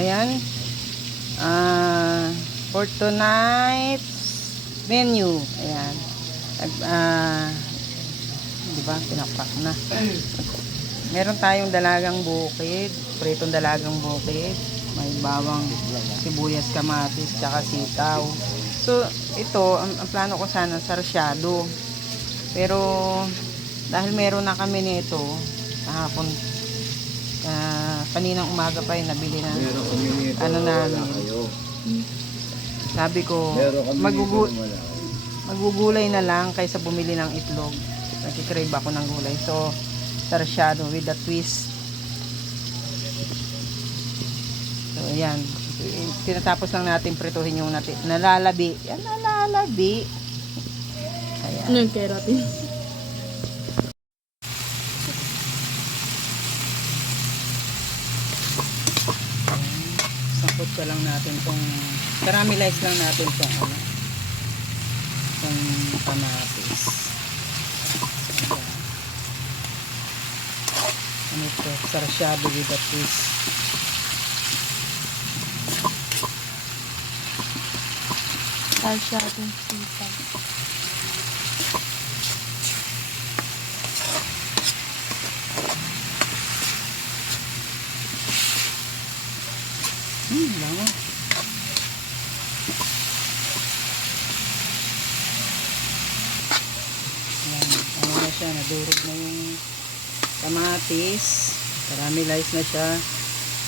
ayan. For tonight's menu. Ayan. Di ba? Pinapak na. Meron tayong dalagang bukid. Pritong dalagang bukid. May bawang, sibuyas, kamatis, tsaka sitaw. So, ito, ang plano ko sana sarsyado. Pero, dahil meron na kami nito, kahapon, kaninang umaga pa yung nabili na. Ano namin. Sabi ko, magugulay na lang kaysa bumili ng itlog. Nagkikrave ako ng gulay. So, sarsyado with a twist. So, ayan. Tinatapos lang natin prituhin yung nalalabi. Yan, nalalabi. Ayan. Ano yung keratin? Sangkot ko lang natin itong caramelize lang natin itong itong kamatis. Ano ito? Sarsyado with a twist. Sarsyadong sitaw. Lango. Ayan, ano na siya, nadurog na yung kamatis, caramelize na siya.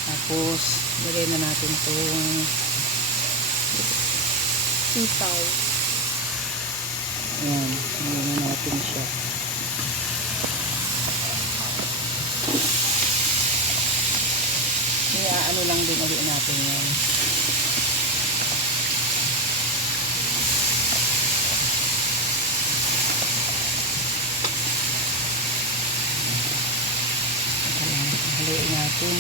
Tapos lagay na natin itong Sitaw. ayan, lagay na natin siya. Kaya ano lang din ulit natin yan. Haluin natin.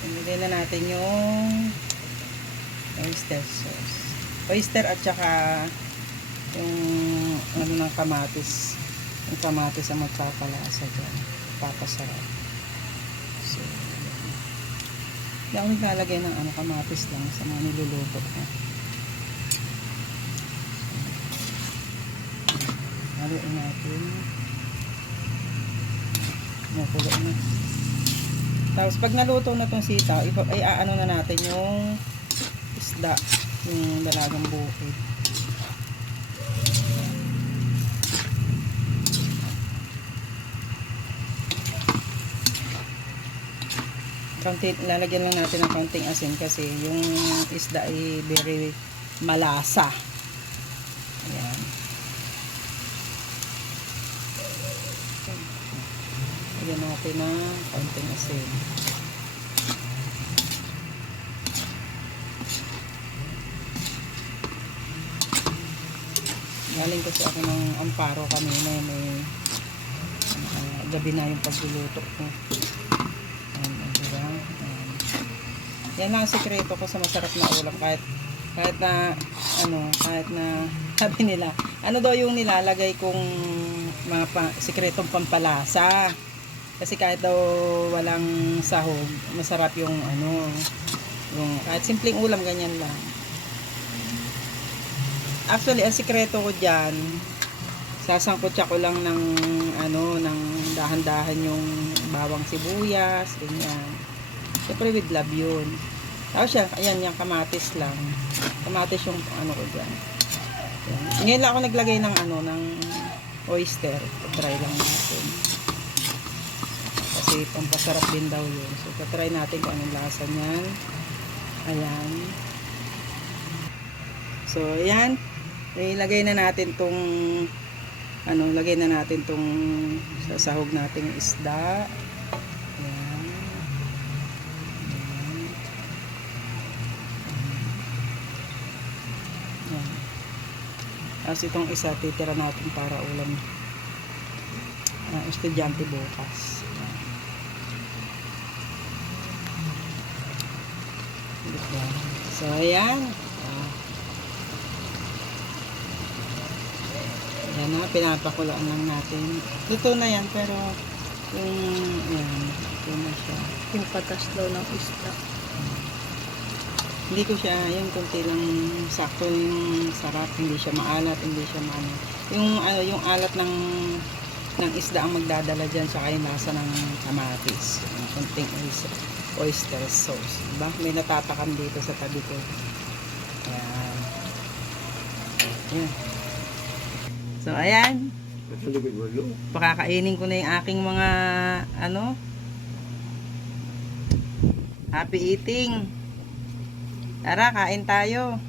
Ilagay na natin yung oyster sauce. Oyster at saka yung ano ng kamatis. Yung kamatis ang magpapalasa dyan. Papasarap. So, hindi ako naglalagay ng ano, kamatis lang sa mga niluluto ko. Haluin natin. Makulo na. Tapos pag naluto na tong sitaw, ay aano na natin yung isda, yung dalagang bukid. Lalagyan lang natin ng kaunting asin kasi yung isda ay very malasa. Ayan. Lagyan natin ng kaunting asin. Galing kasi ako ng Amparo kanina. May gabi na yung pagluluto ko. Yan lang ang sikreto ko sa masarap na ulam. Kahit na sabi nila, ano daw yung nilalagay kong mga sikretong pampalasa. Kasi kahit daw walang sahog, masarap yung yung kahit simpleng ulam, ganyan lang. Actually, ang sikreto ko diyan, sasangkutsa ko lang ng ng dahan-dahan yung bawang sibuyas, ganyan. Siyempre with love yun. Tapos yan, ayan, yung kamatis lang. Kamatis yung ko diyan. Ngayon lang ako naglagay ng ng oyster. Try lang natin. Kasi pampasarap din daw yun. So, try natin kung anong lasa niyan. Ayan. So, ayan. Ilagay na natin tong lagay na natin tong sasahog nating isda. Ayan. Tapos itong isa, titira natin para ulam estudyante bukas. Diba? So, ayan. Ayan na, pinapakulaan lang natin. Luto na yan, pero yung, ayan, ito na siya. Yung patas daw ng isda. Hindi ko siya, yung konti lang sakto yung sarap, hindi siya maalat, hindi siya maano. Yung alat ng isda ang magdadala diyan sa yung lasa ng kamatis, yung konting oyster sauce. Diba? May natatakan dito sa tabi ko. Ayan. Ayan. So, ayan. Pakakainin ko na yung aking mga happy eating. Tara, kain tayo.